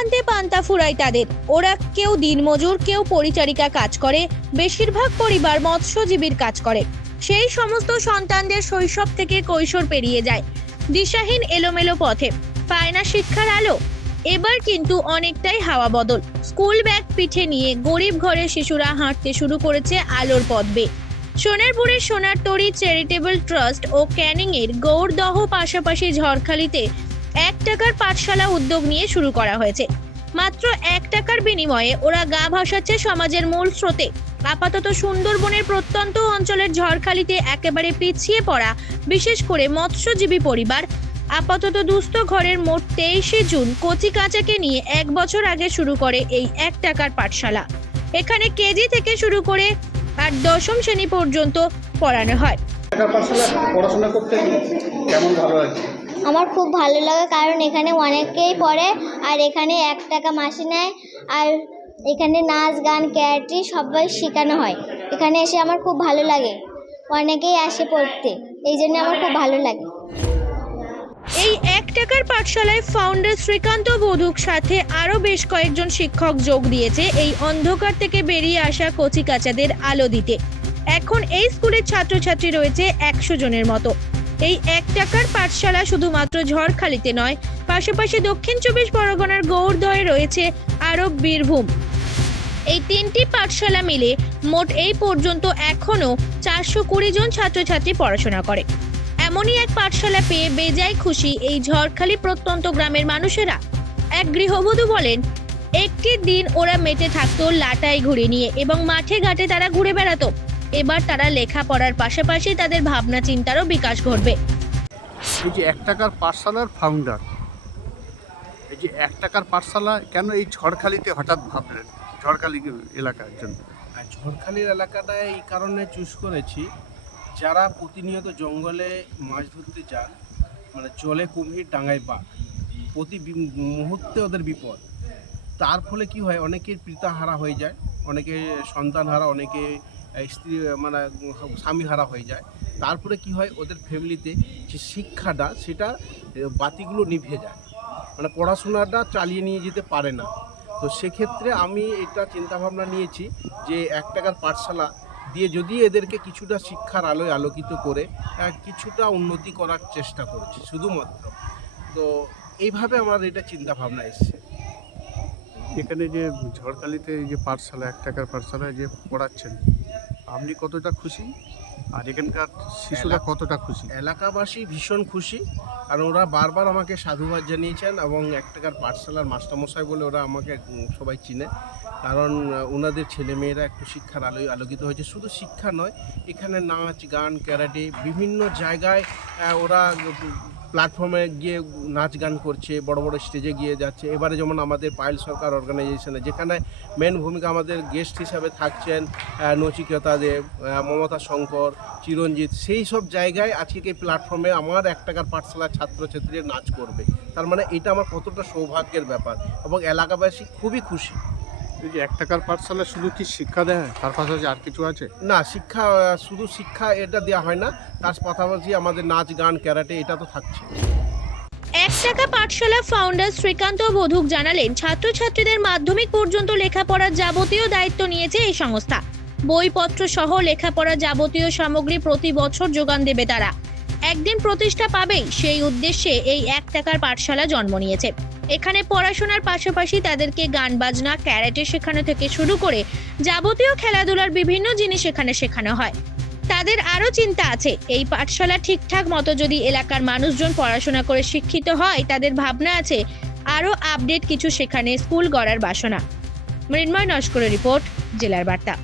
আনতে পান্তা ফুরায় তাদের। ওরা কেউ দিনমজুর, কেউ পরিচারিকা কাজ করে, বেশিরভাগ পরিবার মৎস্যজীবীর কাজ করে। সেই সমস্ত সন্তানদের শৈশব থেকে কৈশোর পেরিয়ে যায়। দিশাহীন এলোমেলো পথে, পায় না শিক্ষার আলো। এবার কিন্তু অনেকটাই হাওয়া বদল। স্কুল ব্যাগ পিঠে নিয়ে গরিব ঘরের শিশুরা হাঁটতে শুরু করেছে আলোর পথ বেয়ে সোনারপুরের সোনার তরী চ্যারিটেবল ট্রাস্ট ও ক্যানিং এর গৌরদহ পাশাপাশি ঝড়খালিতে এক টাকার পাঠশালা উদ্যোগ নিয়ে শুরু করা হয়েছে। মাত্র এক টাকার বিনিময়ে ওরা গা ভাসাচ্ছে সমাজের মূল স্রোতে। আপাতত সুন্দরবনের প্রত্যন্ত অঞ্চলের ঝড়খালিতে একেবারে পিছিয়ে পড়া, বিশেষ করে মৎস্যজীবী পরিবার। আপাতত দুস্থ ঘরের মোট তেইশে জুন কচি কাচাকে নিয়ে এক বছর আগে শুরু করে এই এক টাকার পাঠশালা। এখানে কেজি থেকে শুরু করে আর দশম শ্রেণি পর্যন্ত পড়ানো হয়। পড়াশোনা করতে কেমন ভালো লাগছে আমার খুব ভালো লাগে কারণ এখানে অনেকেই পড়ে আর এখানে এক টাকা মাসে নেয় আর এখানে নাচ, গান, ক্যারাটি সবাই শেখানো হয়। এখানে এসে আমার খুব ভালো লাগে। অনেকেই আসে পড়তে। এই জন্য আমার খুব ভালো লাগে। এই এক টাকার পাঠশালায় ফাউন্ডার শ্রীকান্ত বধুক সাথে আরও বেশ কয়েকজন শিক্ষক যোগ দিয়েছে এই অন্ধকার থেকে বেরিয়ে আসা কচিকাচাদের আলো দিতে। এখন এই স্কুলের ছাত্রছাত্রী রয়েছে একশো জনের মতো। এই এক টাকার পাঠশালা শুধুমাত্র ঝড়খালিতে নয়, পাশাপাশি দক্ষিণ চব্বিশ পরগনার গৌরদয়ে রয়েছে আরও বীরভূম। এই তিনটি পাঠশালা মিলে মোট এই পর্যন্ত এখনও চারশো কুড়ি জন ছাত্রছাত্রী পড়াশোনা করে। এমনই এক পাঠশালা পেয়ে বেজায় খুশি এই ঝড়খালি প্রত্যন্ত গ্রামের মানুষেরা। এক গৃহবধূ বলেন, একটি দিন ওরা মেতে থাকতো লাটাই ঘুরে নিয়ে এবং মাঠে ঘাটে তারা ঘুরে বেড়াতো। এবার তারা লেখাপড়ার পাশাপাশি তাদের ভাবনা চিন্তারও বিকাশ ঘটবে। এই যে এক টাকার পাঠশালার ফাউন্ডার এই যে এক টাকার পাঠশালা কেন এই ঝড়খালিতে হঠাৎ ভাবলেন? ঝড়খালি এলাকার জন্য। আর ঝড়খালির এলাকাটা এই কারণে চুজ করেছি যারা প্রতিনিয়ত জঙ্গলে মাছ ধরতে যান মানে জলে কুমির ডাঙায় বাঘ প্রতি বি- মুহূর্তে ওদের বিপদ। তার ফলে কি হয় অনেকের পিতাহারা হয়ে যায় অনেকে সন্তান হারা অনেকে স্ত্রী মানে উম, স্বামী হারা হয়ে যায়। তারপরে কি হয় ওদের ফ্যামিলিতে যে শিক্ষাটা সেটা বাতিগুলো নিভে যায়। মানে পড়াশোনাটা চালিয়ে নিয়ে যেতে পারে না। তো সেক্ষেত্রে আমি এটা চিন্তাভাবনা নিয়েছি যে এক টাকার পাঠশালা দিয়ে যদি এদেরকে কিছুটা শিক্ষার আলোয় আলোকিত করে কিছুটা উন্নতি করার চেষ্টা করেছি শুধুমাত্র। তো এইভাবে আমার এটা চিন্তাভাবনা এসছে। এখানে যে ঝড়খালিতে এই যে পাঠশালা এক টাকার পাঠশালায় যে পড়াচ্ছেন আপনি কতটা খুশি? আর এখানকার শিশুরা কতটা খুশি? এলাকাবাসী ভীষণ খুশি কারণ ওরা বারবার আমাকে সাধুবাদ জানিয়েছেন এবং এক টাকার পাঠশালার মাস্টারমশাই বলে ওরা আমাকে সবাই চিনে। কারণ ওনাদের ছেলেমেয়েরা একটু শিক্ষার আলোয় আলোকিত হয়েছে। শুধু শিক্ষা নয় এখানে নাচ গান ক্যারাটে বিভিন্ন জায়গায় ওরা প্ল্যাটফর্মে গিয়ে নাচ গান করছে, বড় বড় স্টেজে গিয়ে যাচ্ছে। এবারে যেমন আমাদের পায়েল সরকার অর্গানাইজেশনে যেখানে মেন ভূমিকা আমাদের গেস্ট হিসাবে থাকছেন নচিকেতা দেব মমতা শঙ্কর, চিরঞ্জিত, সেই সব জায়গায় আজকে এই প্ল্যাটফর্মে আমার এক টাকার পাঠশালার ছাত্রছাত্রীরা নাচ করবে। তার মানে এটা আমার কতটা সৌভাগ্যের ব্যাপার এবং এলাকাবাসী খুবই খুশি। এই যে এক টাকার পাঠশালা শুধু কি শিক্ষা দেয়? তার পাশাপাশি আর কিছু আছে? না শিক্ষা শুধু শিক্ষা এটা দেওয়া হয় না। তার পাশাপাশি আমাদের নাচ গান ক্যারাটে এটা তো থাকছে। এক টাকা পাঠশালা ফাউন্ডার শ্রীকান্ত বধুক জানালেন ছাত্রছাত্রীদের মাধ্যমিক পর্যন্ত লেখাপড়ার যাবতীয় দায়িত্ব নিয়েছে এই সংস্থা। বইপত্র সহ লেখাপড়ার যাবতীয় সামগ্রী প্রতি বছর যোগান দেবে তারা। একদিন প্রতিষ্ঠা পাবেই সেই উদ্দেশ্যে এই এক টাকার পাঠশালা জন্ম নিয়েছে। এখানে পড়াশোনার পাশাপাশি তাদেরকে গান, বাজনা, ক্যারাটে শেখানো থেকে শুরু করে যাবতীয় খেলাধুলার বিভিন্ন জিনিস এখানে শেখানো হয়। তাদের আরও চিন্তা আছে, এই পাঠশালা ঠিকঠাক মতো যদি এলাকার মানুষজন পড়াশোনা করে শিক্ষিত হয়, তাদের ভাবনা আছে আরও আপডেট কিছু সেখানে স্কুল গড়ার বাসনা। মৃন্ময় নস্করের রিপোর্ট, জেলার বার্তা।